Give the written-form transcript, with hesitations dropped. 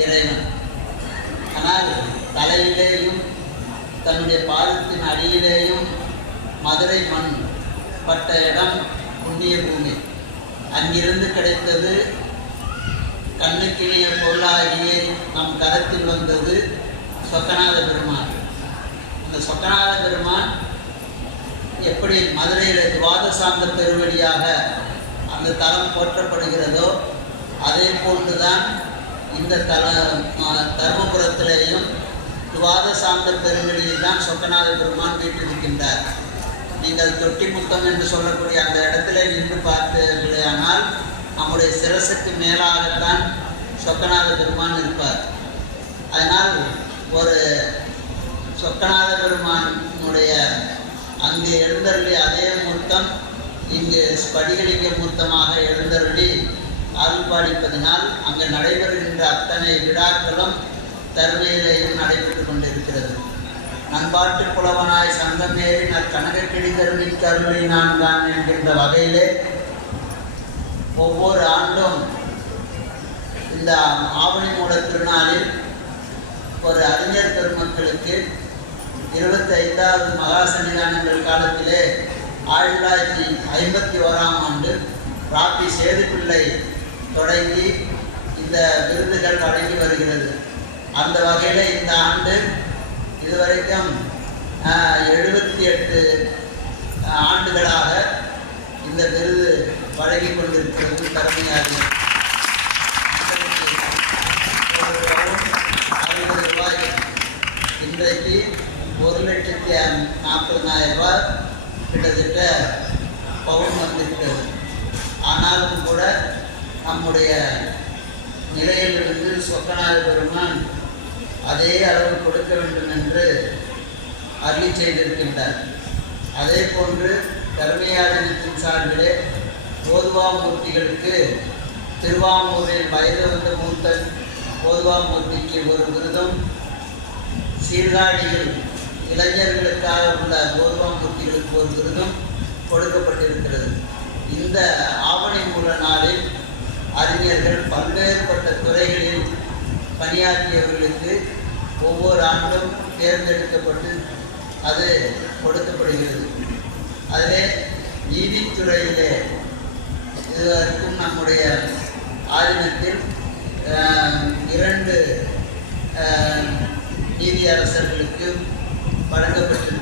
இறைவன். ஆனால் தலையிலேயும் தன்னுடைய பாதத்தின் அடியிலேயும் மதுரை மண் பட்ட இடம் புண்ணிய பூமி. அங்கிருந்து கிடைத்தது கண்ணுக்கிணைய பொருளாகிய நம் கரத்தில் வந்தது சொக்கநாத பெருமான். அந்த சொக்கநாத பெருமான் எப்படி மதுரையில் துவாதசாந்த பெருவழியாக அந்த தலம் போற்றப்படுகிறதோ அதே போன்றுதான் இந்த தருமபுரத்திலேயும் துவாதசாந்த பெருவழியில் தான் சொக்கநாத பெருமான் வீட்டிருக்கின்றார். நீங்கள் தொட்டி முத்தம் என்று சொல்லக்கூடிய அந்த இடத்துல நின்று பார்த்தீர்களானால் நம்முடைய சிரசுக்கு மேலாகத்தான் சொக்கநாத பெருமான் இருப்பார். அதனால் ஒரு சொக்கநாத பெருமானுடைய அங்கே எழுந்தருளி அதே மூர்த்தம் இங்கு ஸ்படிகலிங்க மூர்த்தமாக எழுந்தருளி அருள் பாலிப்பதனால் அங்கு நடைபெறுகின்ற அத்தனை விழாக்களும் தருமையிலேயும் நடைபெற்று கொண்டிருக்கிறது. நண்பாட்டு புலவனாய் சங்கமேறி கனகக்கிளி தருமிக்கு அருளி நான் தான் என்கின்ற வகையிலே ஒவ்வொரு ஆண்டும் இந்த ஆவணி மூல திருநாளில் ஒரு அறிஞர் பெருமக்களுக்கு 25வது மகா சன்னிதானங்கள் காலத்திலே 1951ஆம் ஆண்டு ராபி சேதுப்பிள்ளை தொடங்கி இந்த விருதுகள் வழங்கி வருகிறது. அந்த வகையில் இந்த ஆண்டு இதுவரைக்கும் 78 ஆண்டுகளாக இந்த விருது வழங்கி கொண்டிருக்கிறது. தரமையாக 60 ரூபாய், இன்றைக்கு 1,40,000 ரூபாய் கிட்டத்தட்ட பவுன் வந்திருக்கிறது. ஆனாலும் கூட நம்முடைய நிலையிலிருந்து சொக்கநாத பெருமான் அதே அளவு கொடுக்க வேண்டும் என்று அருளி செய்திருக்கின்றார். அதே போன்று கருணையாளனத்தின் சார்பிலே ஓதுவாமூர்த்திகளுக்கு திருவாமூரில் வயது வந்த மூத்தன் ஓதுவாமூர்த்திக்கு ஒரு விருதும், சீர்காழியில் இளைஞர்களுக்காக உள்ள ஓதுவாமூர்த்திகளுக்கு ஒரு விருதும் கொடுக்கப்பட்டிருக்கிறது. இந்த ஆவணி மூல நாளில் அறிஞர்கள் பல்வேறுபட்ட துறைகளில் பணியாற்றியவர்களுக்கு ஒவ்வொரு ஆண்டும் தேர்ந்தெடுக்கப்பட்டு அது கொடுக்கப்படுகிறது. அதிலே நீதித்துறையிலே இதுவரைக்கும் நம்முடைய ஆதீனத்தில் 2 நீதியரசர்களுக்கு வழங்கப்பட்டிருக்கிறது.